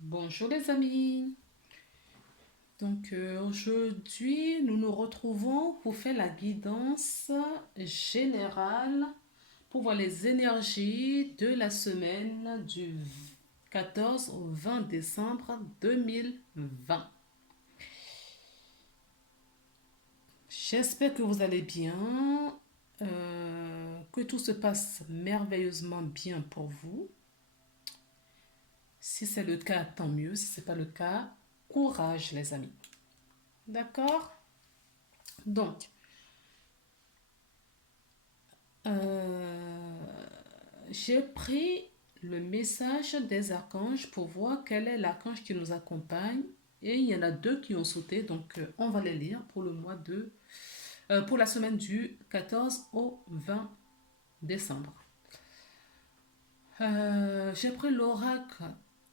Bonjour les amis. Aujourd'hui, nous nous retrouvons pour faire la guidance générale pour voir les énergies de la semaine du 14 au 20 décembre 2020. J'espère que vous allez bien, que tout se passe merveilleusement bien pour vous. Si c'est le cas, tant mieux. Si ce n'est pas le cas, courage les amis. D'accord? Donc, euh, j'ai pris le message des archanges pour voir quel est l'archange qui nous accompagne. Et il y en a deux qui ont sauté, donc on va les lire pour le mois de, pour la semaine du 14 au 20 décembre. J'ai pris l'oracle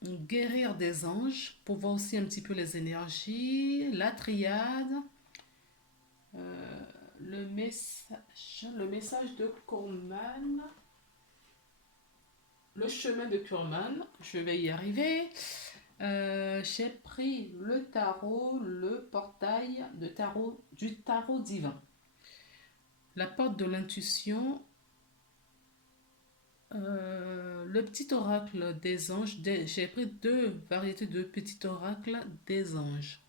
guérir des anges pour voir aussi un petit peu les énergies, la triade, euh, le message de Corman, le chemin de Kurman, je vais y arriver. J'ai pris le tarot, le portail de tarot, du tarot divin. La porte de l'intuition, le petit oracle des anges. J'ai pris deux variétés de petits oracles des anges.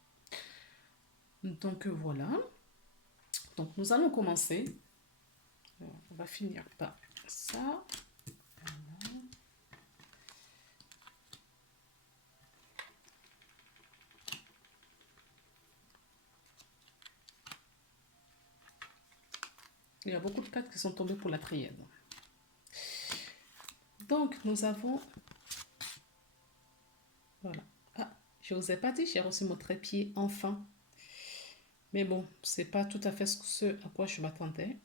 Donc voilà. Donc nous allons commencer. On va finir par ça. Il y a beaucoup de cartes qui sont tombées pour la triade. Donc, nous avons... Voilà. Ah, je ne vous ai pas dit, j'ai reçu mon trépied enfin. Mais bon, c'est pas tout à fait ce à quoi je m'attendais.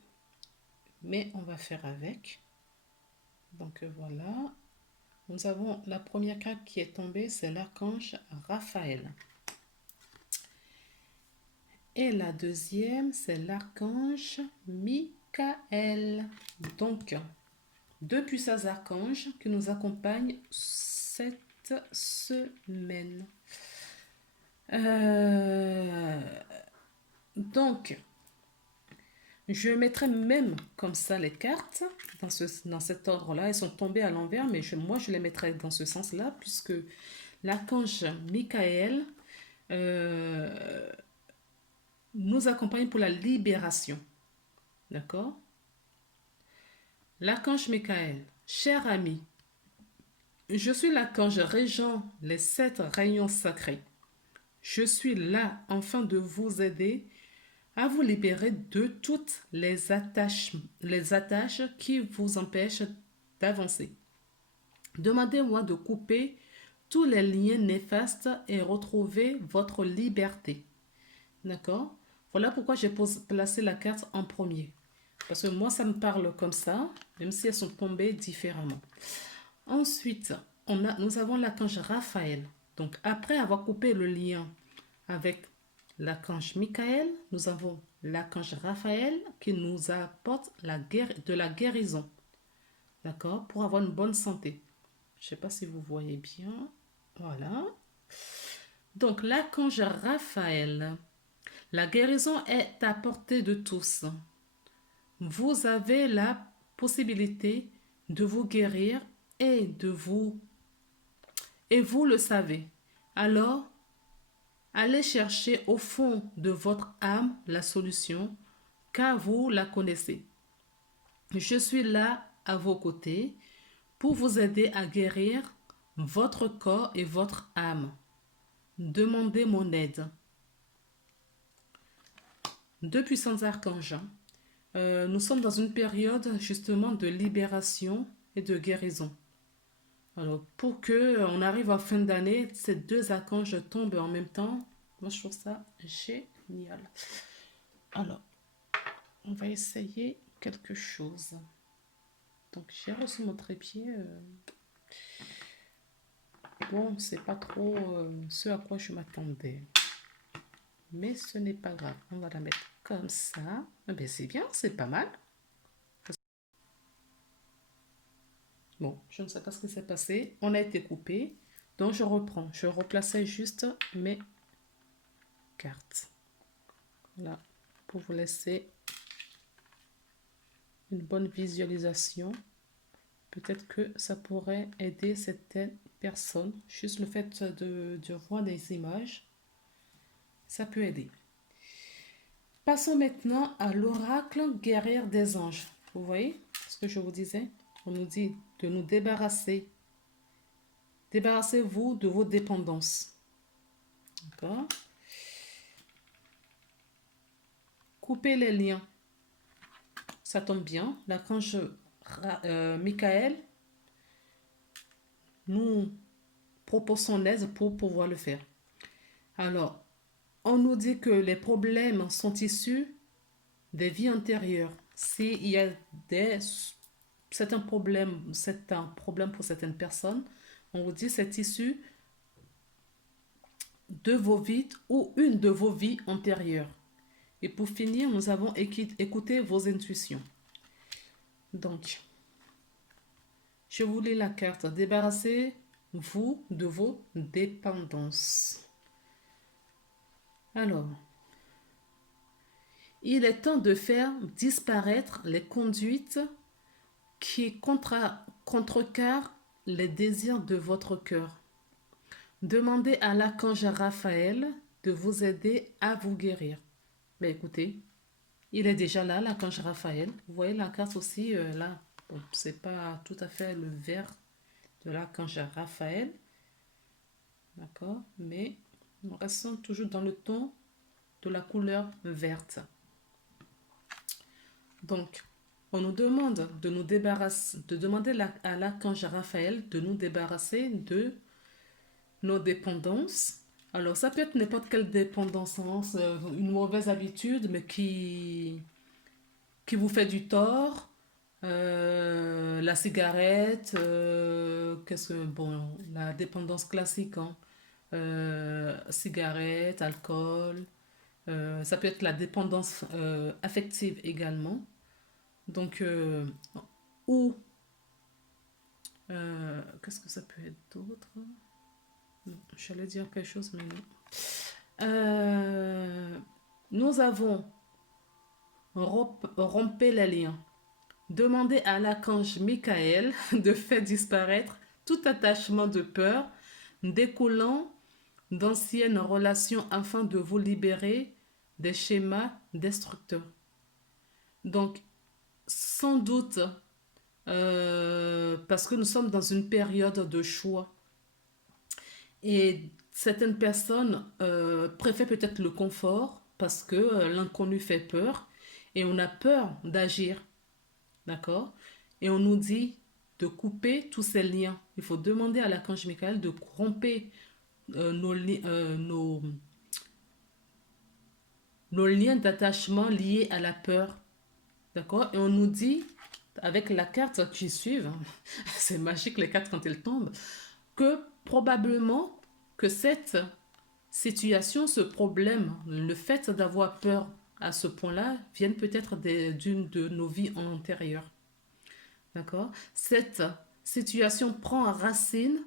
Mais on va faire avec. Donc voilà. Nous avons la première carte qui est tombée, c'est l'archange Raphaël. Et la deuxième, c'est l'archange Michael. Donc, deux puissants archanges qui nous accompagnent cette semaine. Donc, je mettrai même comme ça les cartes dans cet ordre-là. Elles sont tombées à l'envers, mais moi, je les mettrai dans ce sens-là, puisque l'archange Michael nous accompagne pour la libération. D'accord? L'archange Michael, cher ami, je suis l'archange régent les 7 rayons sacrés. Je suis là afin de vous aider à vous libérer de toutes les attaches qui vous empêchent d'avancer. Demandez-moi de couper tous les liens néfastes et retrouver votre liberté. D'accord? Voilà pourquoi j'ai placé la carte en premier. Parce que moi, ça me parle comme ça, même si elles sont tombées différemment. Ensuite, nous avons l'archange Raphaël. Donc, après avoir coupé le lien avec l'archange Michael, nous avons l'archange Raphaël qui nous apporte de la guérison. D'accord? Pour avoir une bonne santé. Je ne sais pas si vous voyez bien. Voilà. Donc, l'archange Raphaël. La guérison est à portée de tous. Vous avez la possibilité de vous guérir et vous le savez. Alors, allez chercher au fond de votre âme la solution, car vous la connaissez. Je suis là à vos côtés pour vous aider à guérir votre corps et votre âme. Demandez mon aide. Deux puissants archanges. Nous sommes dans une période justement de libération et de guérison. Alors, pour que on arrive à fin d'année, ces deux archanges tombent en même temps. Moi, je trouve ça génial. Alors, on va essayer quelque chose. Donc, j'ai reçu mon trépied. Bon, c'est pas trop ce à quoi je m'attendais. mais ce n'est pas grave. On va la mettre comme ça. Eh bien, c'est bien, c'est pas mal. Bon, je ne sais pas ce qui s'est passé. On a été coupé. Donc, je reprends. Je replaçais juste mes cartes. Voilà, pour vous laisser une bonne visualisation. Peut-être que ça pourrait aider certaines personnes. Juste le fait de voir des images, ça peut aider. Passons maintenant à l'oracle guerrière des anges. Vous voyez ce que je vous disais? On nous dit de nous débarrasser. Débarrassez-vous de vos dépendances. D'accord? Coupez les liens. Ça tombe bien. L'archange Michael nous propose son aide pour pouvoir le faire. Alors, on nous dit que les problèmes sont issus des vies antérieures. S'il y a certains problèmes, c'est un problème pour certaines personnes, on vous dit c'est issu de vos vies ou une de vos vies antérieures. Et pour finir, nous avons écouté vos intuitions. Donc, je vous lis la carte. Débarrassez-vous de vos dépendances. Alors, il est temps de faire disparaître les conduites qui contrecarrent les désirs de votre cœur. Demandez à l'archange Raphaël de vous aider à vous guérir. Mais écoutez, il est déjà là, l'archange Raphaël. Vous voyez la carte aussi, là. Bon, c'est pas tout à fait le vert de l'archange Raphaël. D'accord? Mais nous restons toujours dans le ton de la couleur verte. Donc, on nous demande de nous débarrasser, de demander à l'archange Raphaël de nous débarrasser de nos dépendances. Alors, ça peut être n'importe quelle dépendance, hein, une mauvaise habitude, mais qui vous fait du tort. La cigarette, bon, la dépendance classique, hein, cigarette, alcool, ça peut être la dépendance affective également. Donc, ou, qu'est-ce que ça peut être d'autre? Non, j'allais dire quelque chose, mais non. Nous avons rompé les liens. Demandez à l'archange Michael de faire disparaître tout attachement de peur découlant d'anciennes relations afin de vous libérer des schémas destructeurs. Donc, sans doute, parce que nous sommes dans une période de choix et certaines personnes préfèrent peut-être le confort parce que l'inconnu fait peur et on a peur d'agir. D'accord? Et on nous dit de couper tous ces liens. Il faut demander à l'archange Michael de rompre nos liens d'attachement liés à la peur. D'accord? Et on nous dit, avec la carte qui suit, c'est magique les cartes quand elles tombent, que probablement que cette situation, ce problème, le fait d'avoir peur à ce point-là, viennent peut-être d'une de nos vies antérieures. D'accord? Cette situation prend racine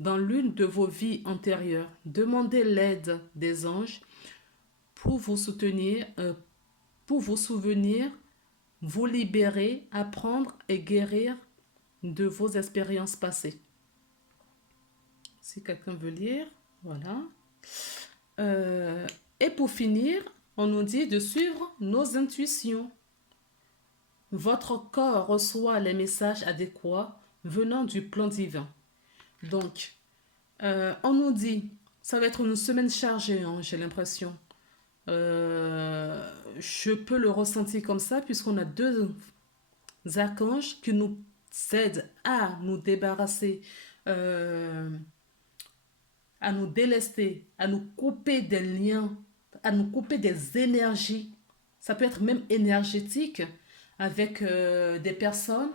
dans l'une de vos vies antérieures. Demandez l'aide des anges pour vous soutenir, pour vous souvenir, vous libérer, apprendre et guérir de vos expériences passées. Si quelqu'un veut lire, voilà. Et pour finir, on nous dit de suivre nos intuitions. Votre corps reçoit les messages adéquats venant du plan divin. Donc, on nous dit, ça va être une semaine chargée, hein, j'ai l'impression. Je peux le ressentir comme ça puisqu'on a deux archanges qui nous aident à nous débarrasser, à nous délester, à nous couper des liens, à nous couper des énergies. Ça peut être même énergétique avec des personnes.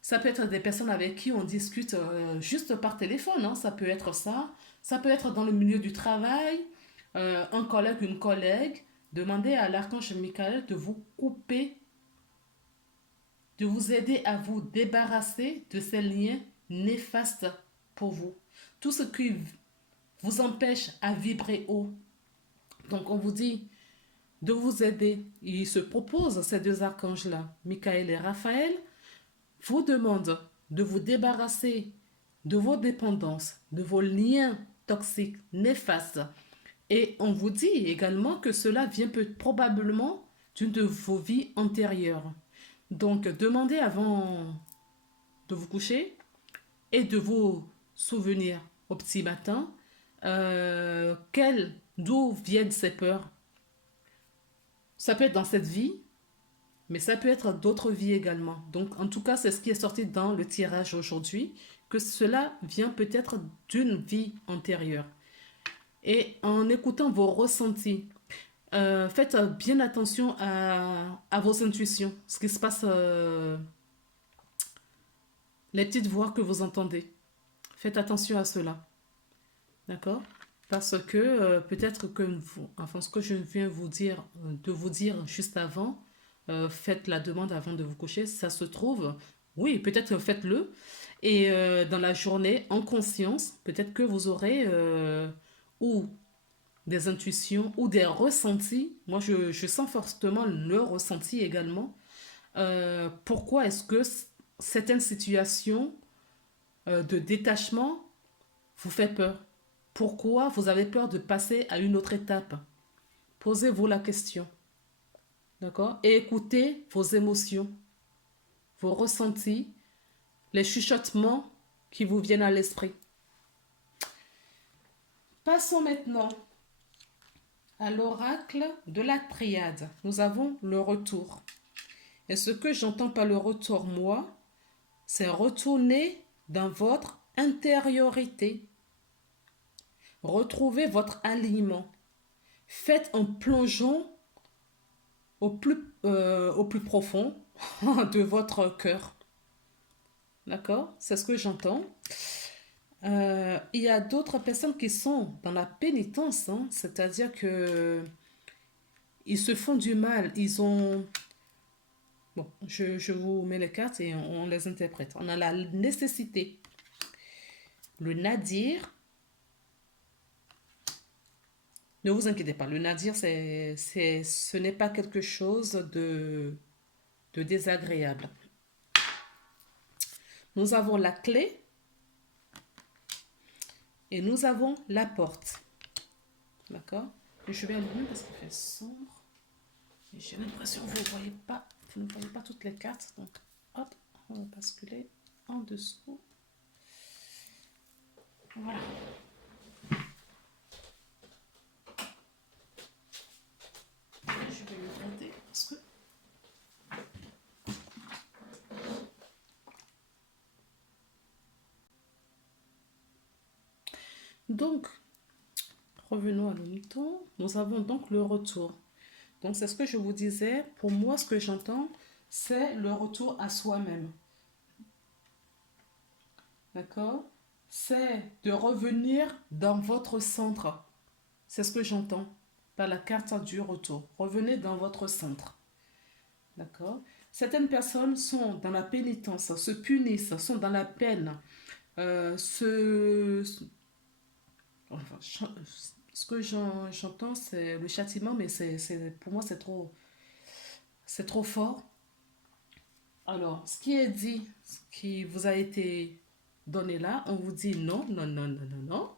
Ça peut être des personnes avec qui on discute juste par téléphone, hein. Ça peut être ça. Ça peut être dans le milieu du travail. un collègue, une collègue, demandez à l'archange Michael de vous couper, de vous aider à vous débarrasser de ces liens néfastes pour vous. Tout ce qui vous empêche à vibrer haut. Donc on vous dit de vous aider. Ils se proposent, ces deux archanges-là, Michael et Raphaël, vous demandent de vous débarrasser de vos dépendances, de vos liens toxiques, néfastes. Et on vous dit également que cela vient probablement d'une de vos vies antérieures. Donc demandez avant de vous coucher et de vous souvenir au petit matin d'où viennent ces peurs. Ça peut être dans cette vie, mais ça peut être d'autres vies également. Donc, en tout cas, c'est ce qui est sorti dans le tirage aujourd'hui, que cela vient peut-être d'une vie antérieure. Et en écoutant vos ressentis, faites bien attention à vos intuitions, ce qui se passe, les petites voix que vous entendez. Faites attention à cela. D'accord? Parce que peut-être que enfin, ce que je viens de vous dire juste avant, faites la demande avant de vous coucher, ça se trouve, oui, peut-être faites-le. Et dans la journée, en conscience, peut-être que vous aurez ou des intuitions ou des ressentis. Moi, je sens fortement le ressenti également. Pourquoi est-ce que certaines situations de détachement vous fait peur? Pourquoi vous avez peur de passer à une autre étape? Posez-vous la question. D'accord? Et écoutez vos émotions, vos ressentis, les chuchotements qui vous viennent à l'esprit. Passons maintenant à l'oracle de la triade. Nous avons le retour. Et ce que j'entends par le retour, moi, c'est retourner dans votre intériorité. Retrouvez votre alignement. Faites un plongeon au plus profond de votre cœur. D'accord? C'est ce que j'entends. Il y a d'autres personnes qui sont dans la pénitence, hein, c'est-à-dire que ils se font du mal. Ils ont... Bon, je vous mets les cartes et on les interprète. On a la nécessité. Le nadir. Ne vous inquiétez pas, le nadir, ce n'est pas quelque chose de désagréable. Nous avons la clé et nous avons la porte. D'accord? Je vais allumer parce qu'il fait sombre. J'ai l'impression que vous ne voyez pas toutes les cartes. Donc, hop, on va basculer en dessous. Voilà. Je vais le garder parce que... Donc, revenons à nos moutons. Nous avons donc le retour. Donc, c'est ce que je vous disais. Pour moi, ce que j'entends, c'est le retour à soi-même. D'accord? C'est de revenir dans votre centre. C'est ce que j'entends par la carte du retour. Revenez dans votre centre. D'accord? Certaines personnes sont dans la pénitence, se punissent, sont dans la peine, enfin, ce que j'entends, c'est le châtiment, mais pour moi, c'est trop fort. Alors, ce qui est dit, ce qui vous a été donné là, on vous dit non, non, non, non, non, non.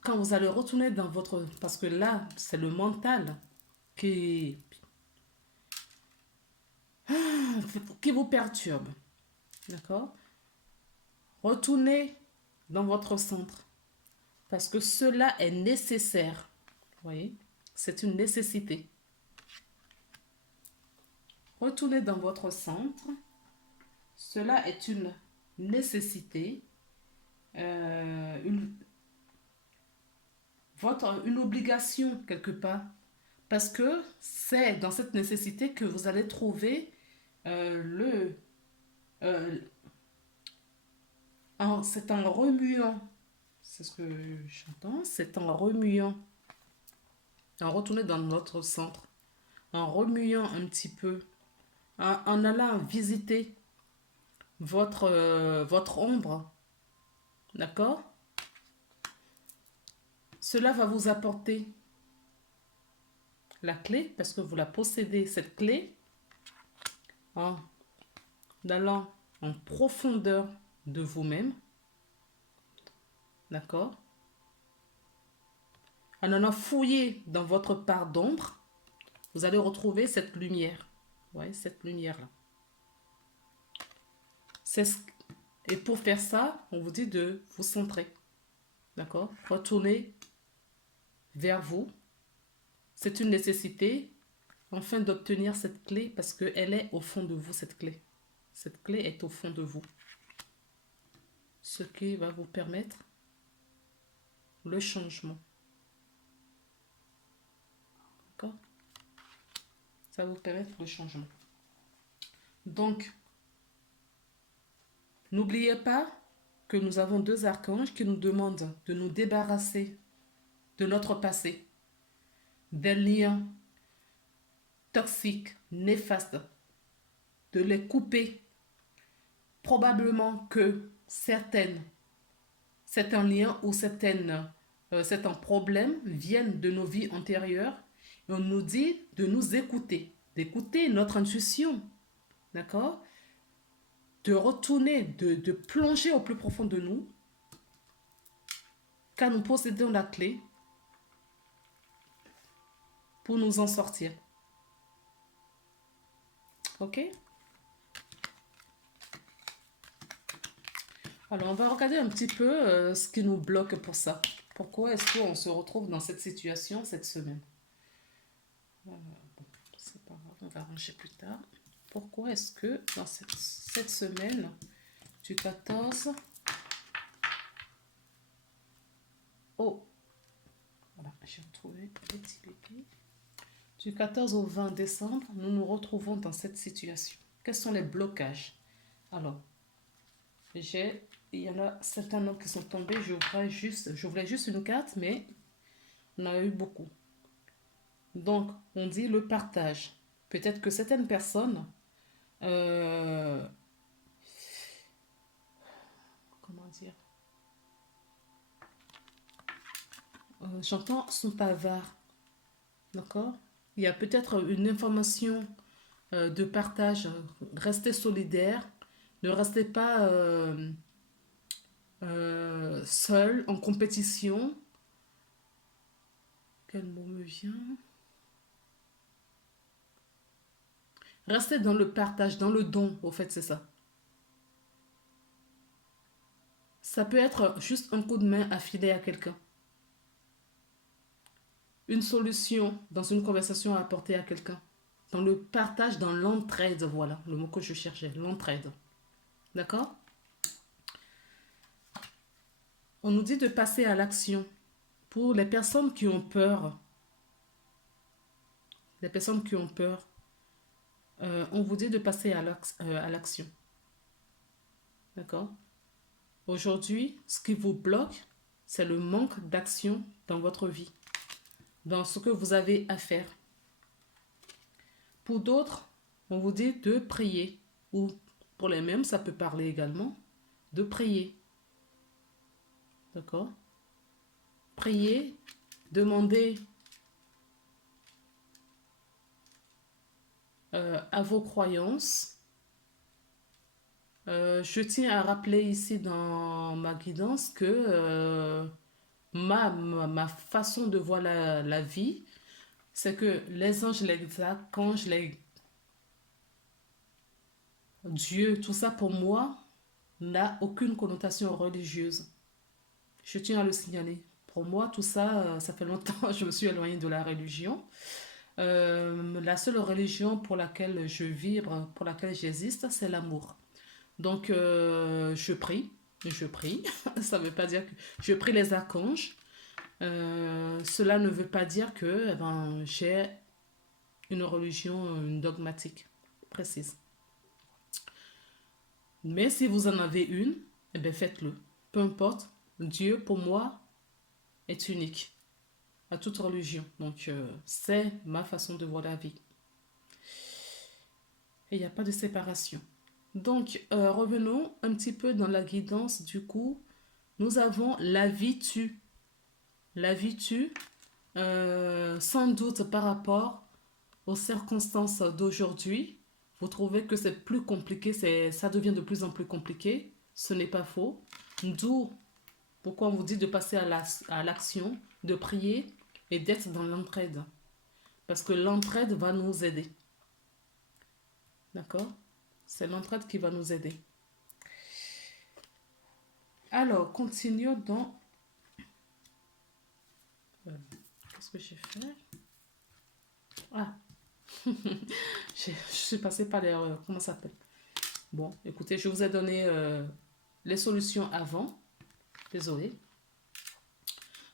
Quand vous allez retourner dans votre... Parce que là, c'est le mental qui, qui vous perturbe. D'accord? Retournez dans votre centre. Parce que cela est nécessaire. Vous voyez? C'est une nécessité. Retournez dans votre centre. Cela est une nécessité. Une obligation quelque part. Parce que c'est dans cette nécessité que vous allez trouver c'est en remuant. C'est ce que j'entends. C'est en remuant en retournant dans notre centre, en remuant un petit peu, en allant visiter votre ombre, d'accord? Cela va vous apporter la clé, parce que vous la possédez, cette clé, en allant en profondeur de vous-même, d'accord? En allant fouiller dans votre part d'ombre, vous allez retrouver cette lumière. Ouais, cette lumière-là. Et pour faire ça, on vous dit de vous centrer. D'accord? Retournez vers vous. C'est une nécessité afin d'obtenir cette clé parce qu'elle est au fond de vous, cette clé. Cette clé est au fond de vous. Ce qui va vous permettre le changement. D'accord? Ça va vous permettre le changement. Donc, n'oubliez pas que nous avons deux archanges qui nous demandent de nous débarrasser de notre passé, des liens toxiques, néfastes, de les couper. Probablement que certains liens ou certains problèmes viennent de nos vies antérieures et on nous dit de nous écouter, d'écouter notre intuition, d'accord? De retourner, de plonger au plus profond de nous, car nous possédons la clé pour nous en sortir. Ok? Alors, on va regarder un petit peu ce qui nous bloque pour ça. Pourquoi est-ce qu'on se retrouve dans cette situation cette semaine? Bon, c'est pas grave, on va ranger plus tard. Pourquoi est-ce que dans cette semaine du 14 au... Voilà, j'ai retrouvé les petits bébés. Du 14 au 20 décembre, nous nous retrouvons dans cette situation. Quels sont les blocages? Alors, il y en a certains noms qui sont tombés. Je voulais juste une carte, mais on a eu beaucoup. Donc, on dit le partage. Peut-être que certaines personnes, comment dire, j'entends sont avares, d'accord? Il y a peut-être une information de partage. Restez solidaire, ne restez pas seul en compétition. Quel mot me vient? Restez dans le partage, dans le don, au fait, c'est ça. Ça peut être juste un coup de main à filer à quelqu'un. Une solution dans une conversation à apporter à quelqu'un. Dans le partage, dans l'entraide, voilà le mot que je cherchais, l'entraide. D'accord? On nous dit de passer à l'action. Pour les personnes qui ont peur, on vous dit de passer à l'action. D'accord? Aujourd'hui, ce qui vous bloque, c'est le manque d'action dans votre vie, dans ce que vous avez à faire. Pour d'autres, on vous dit de prier, ou pour les mêmes, ça peut parler également, de prier. D'accord? Prier, demander à vos croyances. Je tiens à rappeler ici dans ma guidance que ma façon de voir la vie, c'est que les anges, les archanges, Dieu, tout ça pour moi n'a aucune connotation religieuse. Je tiens à le signaler. Pour moi, tout ça, ça fait longtemps que je me suis éloignée de la religion. La seule religion pour laquelle je vibre, pour laquelle j'existe, c'est l'amour. Donc, je prie. Ça ne veut pas dire que je prie les archanges. Cela ne veut pas dire que j'ai une religion une dogmatique précise. Mais si vous en avez une, faites-le. Peu importe. Dieu, pour moi, est unique. à toute religion. Donc, c'est ma façon de voir la vie. Et il n'y a pas de séparation. Donc, revenons un petit peu dans la guidance. Du coup, nous avons la vie tue. La vie tue, sans doute par rapport aux circonstances d'aujourd'hui, vous trouvez que c'est plus compliqué, ça devient de plus en plus compliqué. Ce n'est pas faux. D'où pourquoi on vous dit de passer à l'action, de prier et d'être dans l'entraide. Parce que l'entraide va nous aider. D'accord? C'est l'entraide qui va nous aider. Alors, continuons dans... qu'est-ce que j'ai fait? Ah, je suis passée par l'erreur. Comment ça s'appelle? Bon, écoutez, je vous ai donné les solutions avant. Désolée.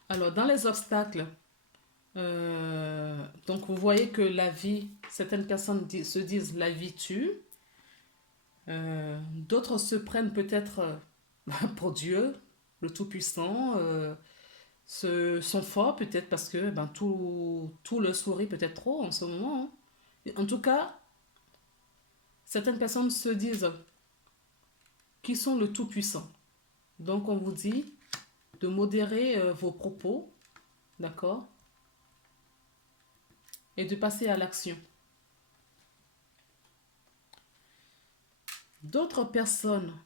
Alors, dans les obstacles, donc vous voyez que la vie, certaines personnes se disent la vie tue. D'autres se prennent peut-être pour Dieu, le Tout-Puissant, sont forts peut-être parce que tout leur sourit peut-être trop en ce moment. Hein. En tout cas, certaines personnes se disent qu'ils sont le Tout-Puissant. Donc on vous dit de modérer vos propos, d'accord? Et de passer à l'action. D'autres personnes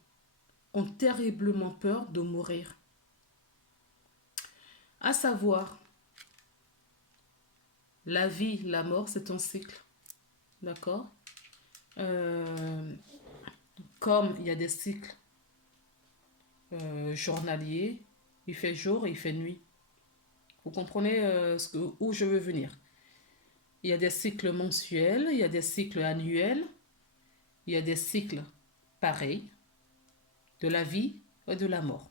ont terriblement peur de mourir. À savoir, la vie, la mort, c'est un cycle. D'accord? Comme il y a des cycles journaliers, il fait jour et il fait nuit. Vous comprenez où je veux venir? Il y a des cycles mensuels, il y a des cycles annuels, il y a des cycles pareils de la vie et de la mort.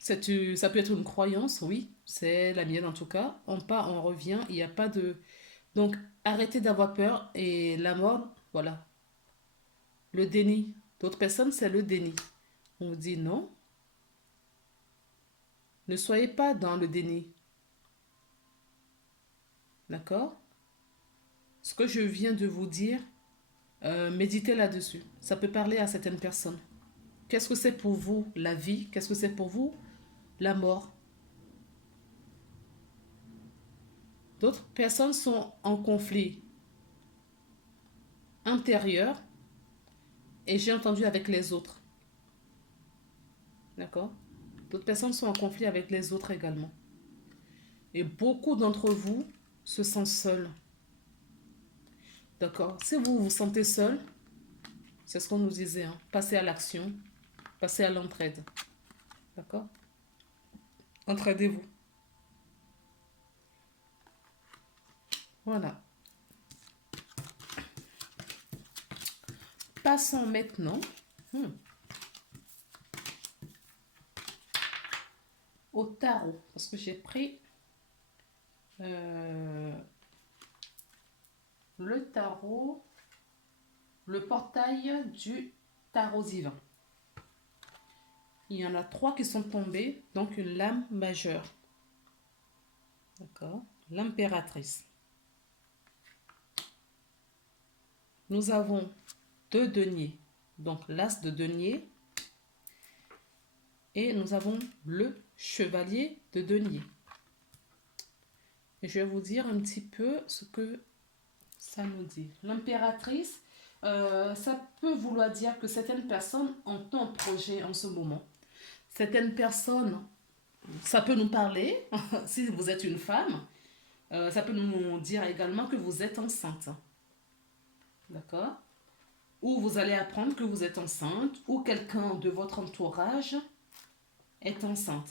Ça peut être une croyance, oui, c'est la mienne en tout cas. On revient, il n'y a pas de... Donc, arrêtez d'avoir peur et la mort, voilà. Le déni. D'autres personnes, c'est le déni. On vous dit non. Ne soyez pas dans le déni. D'accord? Ce que je viens de vous dire, méditez là-dessus. Ça peut parler à certaines personnes. Qu'est-ce que c'est pour vous la vie? Qu'est-ce que c'est pour vous la mort? D'autres personnes sont en conflit intérieur et j'ai entendu avec les autres. D'accord? D'autres personnes sont en conflit avec les autres également. Et beaucoup d'entre vous se sentent seuls. D'accord? Si vous vous sentez seul, c'est ce qu'on nous disait, hein, passez à l'action, passez à l'entraide. D'accord? Entraidez-vous. Voilà. Passons maintenant au tarot. Parce que j'ai pris le tarot, le portail du tarot divin. Il y en a 3 qui sont tombés, donc une lame majeure. D'accord? L'impératrice. Nous avons 2 deniers, donc l'as de denier. Et nous avons le chevalier de denier. Et je vais vous dire un petit peu ce que ça nous dit. L'impératrice, ça peut vouloir dire que certaines personnes ont un projet en ce moment. Certaines personnes, ça peut nous parler, si vous êtes une femme, ça peut nous dire également que vous êtes enceinte. D'accord? Ou vous allez apprendre que vous êtes enceinte, ou quelqu'un de votre entourage est enceinte.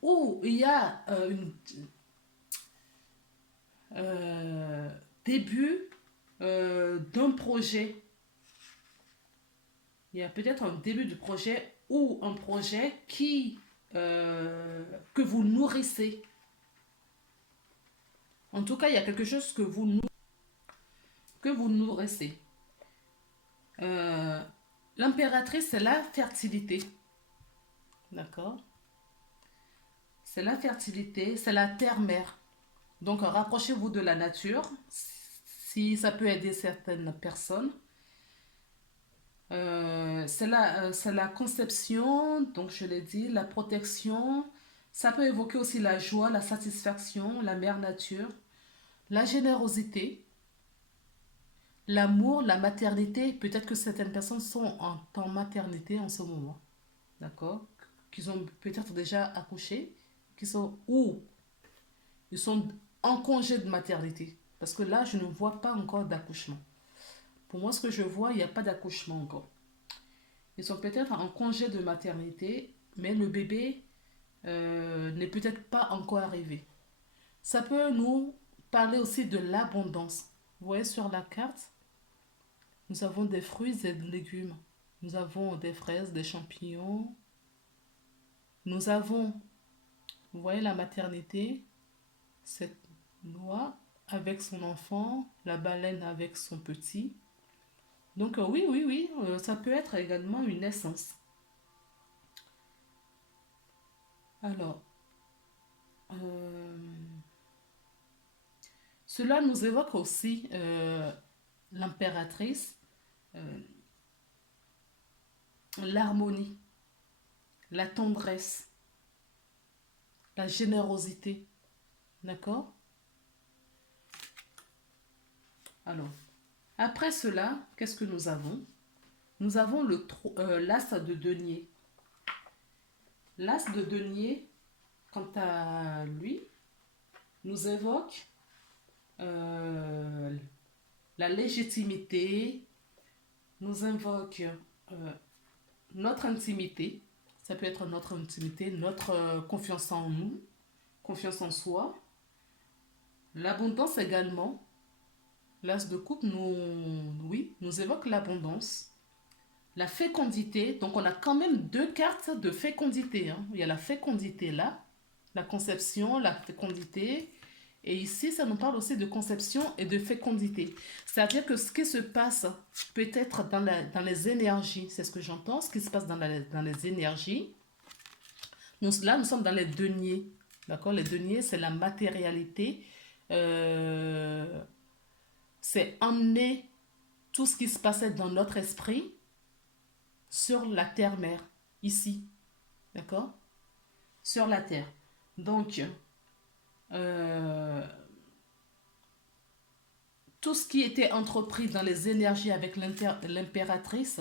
Ou il y a début d'un projet. Il y a peut-être un début de projet ou un projet que vous nourrissez. En tout cas, il y a quelque chose que vous nourrissez. L'impératrice, c'est la fertilité. D'accord? c'est la fertilité, c'est la terre-mère. Donc, rapprochez-vous de la nature, si ça peut aider certaines personnes. C'est la conception, donc je l'ai dit, la protection. Ça peut évoquer aussi la joie, la satisfaction, la mère nature, la générosité, l'amour, la maternité. Peut-être que certaines personnes sont en maternité en ce moment, d'accord? Qu'ils ont peut-être déjà accouché, qui sont ou ils sont en congé de maternité. Parce que là, je ne vois pas encore d'accouchement. Pour moi, ce que je vois, il n'y a pas d'accouchement encore. Ils sont peut-être en congé de maternité, mais le bébé n'est peut-être pas encore arrivé. Ça peut nous parler aussi de l'abondance. Vous voyez sur la carte, nous avons des fruits et des légumes. Nous avons des fraises, des champignons. Nous avons, vous voyez la maternité, cette noix avec son enfant, la baleine avec son petit. Donc oui, ça peut être également une naissance. Alors, euh, cela nous évoque aussi l'impératrice, euh, l'harmonie, la tendresse, la générosité. D'accord? Alors, après cela, qu'est-ce que nous avons? Nous avons l'as de denier. L'as de denier, quant à lui, nous évoque euh, la légitimité, nous invoque notre intimité. Ça peut être notre intimité, notre confiance en nous, confiance en soi. L'abondance également. L'as de coupe nous évoque l'abondance. La fécondité, donc on a quand même deux cartes de fécondité, hein. Il y a la fécondité là, la conception, la fécondité. Et ici, ça nous parle aussi de conception et de fécondité. C'est-à-dire que ce qui se passe peut-être dans les énergies, c'est ce que j'entends, ce qui se passe dans les énergies. Là, nous sommes dans les deniers. D'accord? Les deniers, c'est la matérialité. Euh, c'est emmener tout ce qui se passait dans notre esprit sur la terre-mère, ici. D'accord? Sur la terre. Donc, euh, tout ce qui était entrepris dans les énergies avec l'impératrice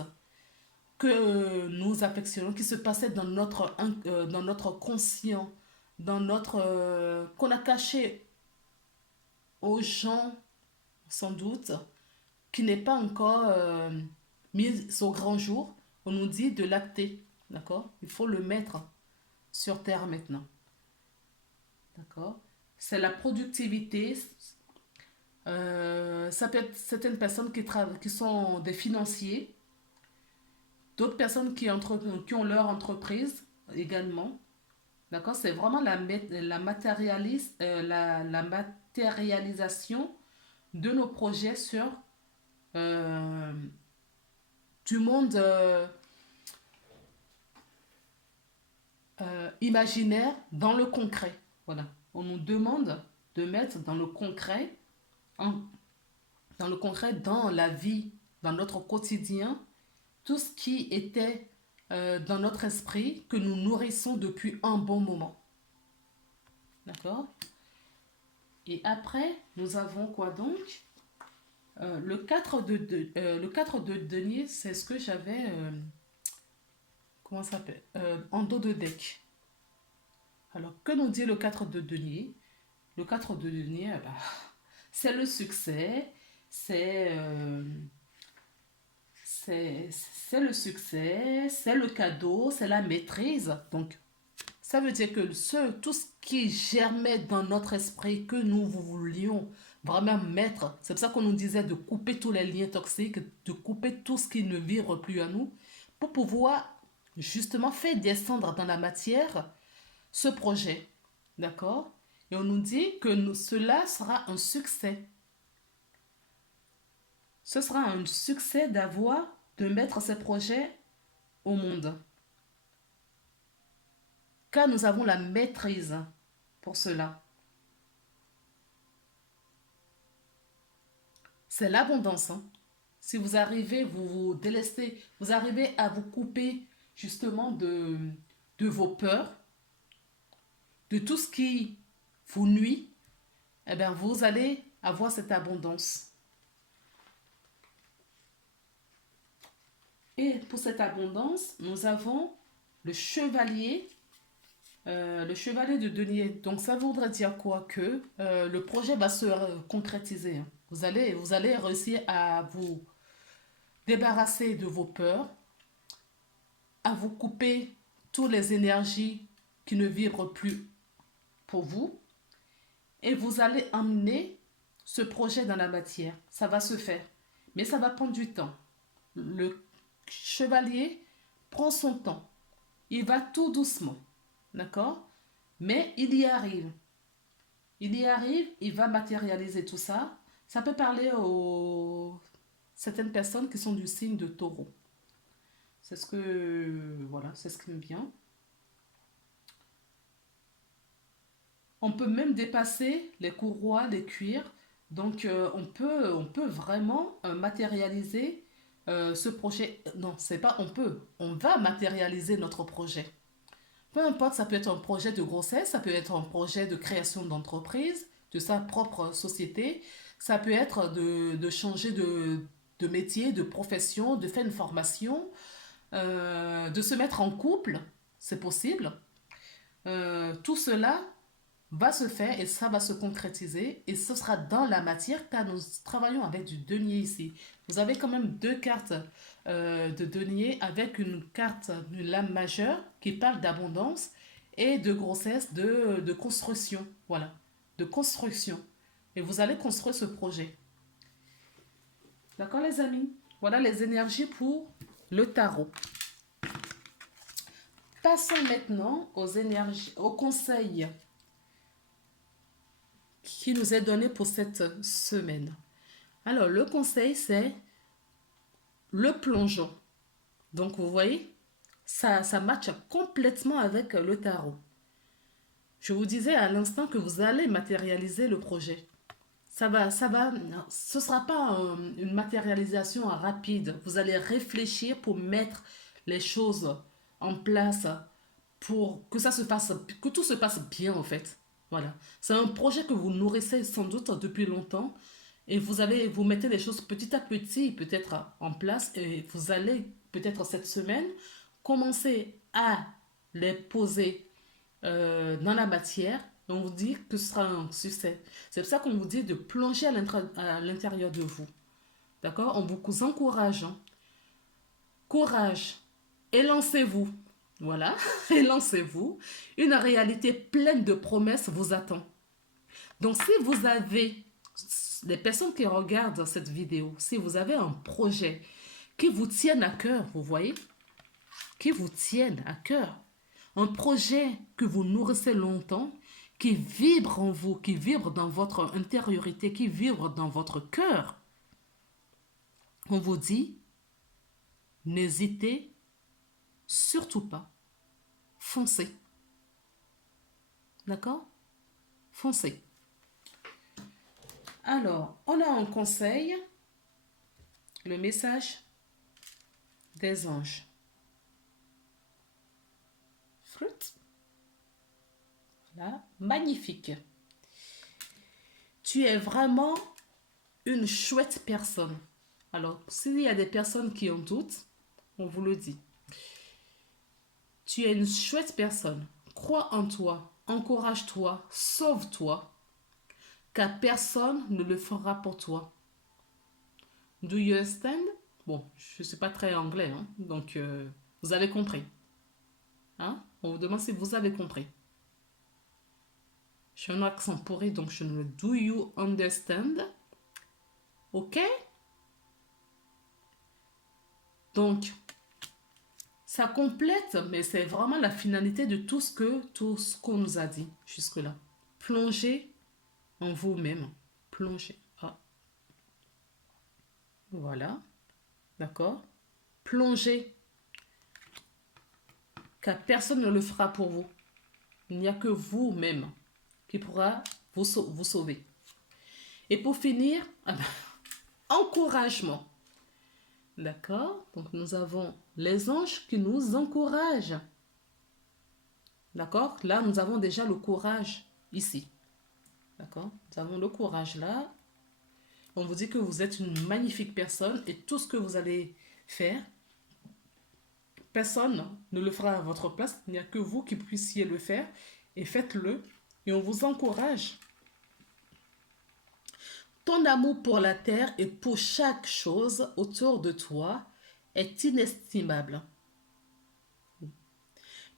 que nous affectionnons, qui se passait dans notre conscient, dans notre qu'on a caché aux gens, sans doute, qui n'est pas encore mis au grand jour, on nous dit de l'acter, d'accord? Il faut le mettre sur terre maintenant, d'accord? C'est la productivité. Ça peut être certaines personnes qui sont des financiers, d'autres personnes qui ont leur entreprise également. D'accord? C'est vraiment la matérialisation de nos projets sur euh, du monde imaginaire dans le concret. Voilà. On nous demande de mettre en- dans le concret, dans la vie, dans notre quotidien, tout ce qui était dans notre esprit que nous nourrissons depuis un bon moment. D'accord? Et après, nous avons quoi donc? Le 4 de denier, c'est ce que j'avais, comment ça s'appelle? En dos de deck. Alors, que nous dit le 4 de denier? Le 4 de denier, bah, c'est le succès, c'est c'est le succès, c'est le cadeau, c'est la maîtrise. Donc, ça veut dire que tout ce qui germait dans notre esprit, que nous voulions vraiment mettre, c'est pour ça qu'on nous disait de couper tous les liens toxiques, de couper tout ce qui ne vire plus à nous, pour pouvoir justement faire descendre dans la matière ce projet. D'accord? Et on nous dit que cela sera un succès. Ce sera un succès de mettre ces projets au monde. car nous avons la maîtrise pour cela. C'est l'abondance. Hein. Si vous arrivez, vous vous délestez, vous arrivez à vous couper justement de vos peurs, de tout ce qui vous nuit, eh bien, vous allez avoir cette abondance. Et pour cette abondance, nous avons le chevalier de denier. Donc, ça voudrait dire quoi? Que le projet va se concrétiser. Hein. Vous allez réussir à vous débarrasser de vos peurs, à vous couper toutes les énergies qui ne vibrent plus pour vous, et vous allez emmener ce projet dans la matière. Ça va se faire, mais ça va prendre du temps. Le chevalier prend son temps. Il va tout doucement, d'accord? Mais il y arrive. Il y arrive, il va matérialiser tout ça. Ça peut parler aux certaines personnes qui sont du signe de taureau. C'est ce que, voilà, c'est ce qui me vient. On peut même dépasser les courroies, les cuirs. Donc, on peut vraiment matérialiser ce projet. Non, c'est pas on peut. On va matérialiser notre projet. Peu importe, ça peut être un projet de grossesse, ça peut être un projet de création d'entreprise, de sa propre société. Ça peut être de changer de métier, de profession, de faire une formation, de se mettre en couple. C'est possible. Tout cela va se faire et ça va se concrétiser et ce sera dans la matière car nous travaillons avec du denier ici. Vous avez quand même deux cartes de denier avec une carte d'une lame majeure qui parle d'abondance et de grossesse, de construction. Voilà, de construction. Et vous allez construire ce projet. D'accord les amis? Voilà les énergies pour le tarot. Passons maintenant aux énergies, aux conseils qui nous est donné pour cette semaine. Alors, le conseil, c'est le plongeon. Donc, vous voyez, ça matche complètement avec le tarot. Je vous disais à l'instant que vous allez matérialiser le projet. Ce ne sera pas une matérialisation rapide. Vous allez réfléchir pour mettre les choses en place pour que ça se fasse, que tout se passe bien en fait. Voilà. C'est un projet que vous nourrissez sans doute depuis longtemps et vous mettez les choses petit à petit peut-être en place et vous allez peut-être cette semaine commencer à les poser dans la matière. On vous dit que ce sera un succès. C'est pour ça qu'on vous dit de plonger à l'intérieur de vous. D'accord? On vous encourage. Hein. Courage. Élancez-vous. Voilà, élancez-vous. Une réalité pleine de promesses vous attend. Donc, si vous avez, les personnes qui regardent cette vidéo, si vous avez un projet qui vous tienne à cœur, vous voyez, qui vous tienne à cœur, un projet que vous nourrissez longtemps, qui vibre en vous, qui vibre dans votre intériorité, qui vibre dans votre cœur, on vous dit, n'hésitez surtout pas. Foncez. D'accord? Foncez. Alors, on a un conseil, le message des anges. Fruit. Voilà, magnifique. Tu es vraiment une chouette personne. Alors, s'il y a des personnes qui en doutent, on vous le dit. Tu es une chouette personne. Crois en toi, encourage-toi, sauve-toi, car personne ne le fera pour toi. Do you understand? Bon, je ne suis pas très anglais, hein, donc vous avez compris. Hein? On vous demande si vous avez compris. J'ai un accent pourri, donc je ne le do you understand? Ok? Donc, ça complète, mais c'est vraiment la finalité de tout ce qu'on nous a dit jusque-là. Plongez en vous-même. Plongez. Ah. Voilà. D'accord? Plongez. Car personne ne le fera pour vous. Il n'y a que vous-même qui pourra vous sauver. Et pour finir, encouragement. D'accord? Donc nous avons les anges qui nous encouragent. D'accord? Là, nous avons déjà le courage ici. D'accord? Nous avons le courage là. On vous dit que vous êtes une magnifique personne et tout ce que vous allez faire, personne ne le fera à votre place. Il n'y a que vous qui puissiez le faire et faites-le. Et on vous encourage. Ton amour pour la terre et pour chaque chose autour de toi est inestimable.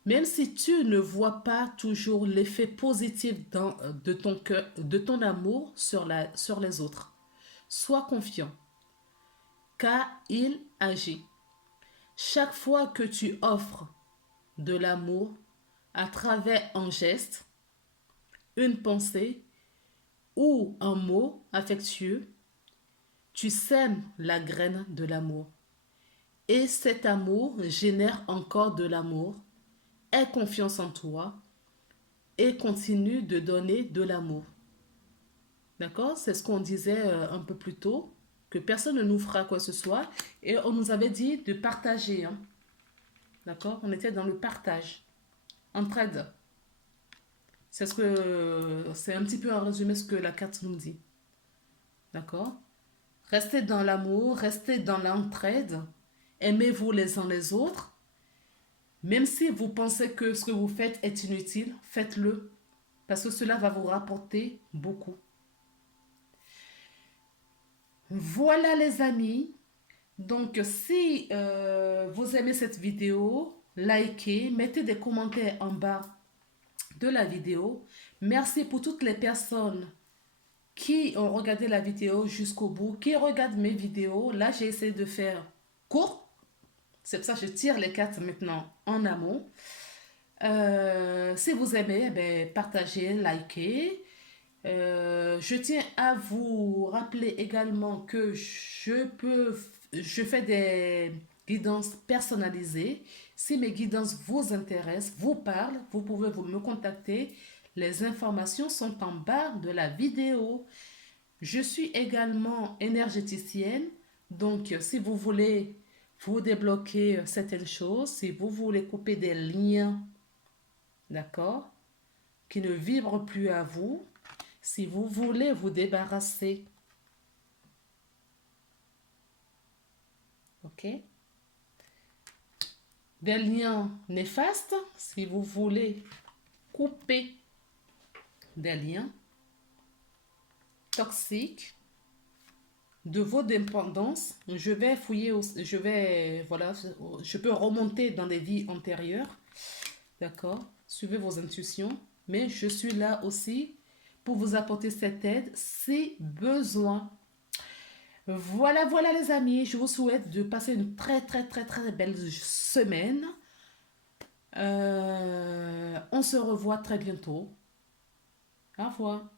Même si tu ne vois pas toujours l'effet positif de ton amour sur les autres, sois confiant, car il agit. Chaque fois que tu offres de l'amour à travers un geste, une pensée ou un mot affectueux, tu sèmes la graine de l'amour. Et cet amour génère encore de l'amour, aie confiance en toi et continue de donner de l'amour. D'accord? C'est ce qu'on disait un peu plus tôt, que personne ne nous fera quoi que ce soit. Et on nous avait dit de partager. Hein. D'accord? On était dans le partage. Entraide. C'est un petit peu en résumé ce que la carte nous dit. D'accord? Restez dans l'amour, restez dans l'entraide. Aimez-vous les uns les autres. Même si vous pensez que ce que vous faites est inutile, faites-le. Parce que cela va vous rapporter beaucoup. Voilà les amis. Donc si vous aimez cette vidéo, likez, mettez des commentaires en bas de la vidéo. Merci pour toutes les personnes qui ont regardé la vidéo jusqu'au bout, qui regardent mes vidéos. Là, j'ai essayé de faire court. C'est pour ça que je tire les cartes maintenant en amont. Si vous aimez, ben, partagez, likez. Je tiens à vous rappeler également que je fais des guidances personnalisées. Si mes guidances vous intéressent, vous parlent, vous pouvez me contacter. Les informations sont en bas de la vidéo. Je suis également énergéticienne. Donc, si vous voulez vous débloquer certaines choses, si vous voulez couper des liens, d'accord, qui ne vibrent plus à vous, si vous voulez vous débarrasser, ok, des liens néfastes, si vous voulez couper des liens toxiques de vos dépendances, je vais fouiller, voilà, je peux remonter dans des vies antérieures, d'accord, suivez vos intuitions, mais je suis là aussi pour vous apporter cette aide si besoin. Voilà, voilà les amis, je vous souhaite de passer une très très très très belle semaine. On se revoit très bientôt. Au revoir.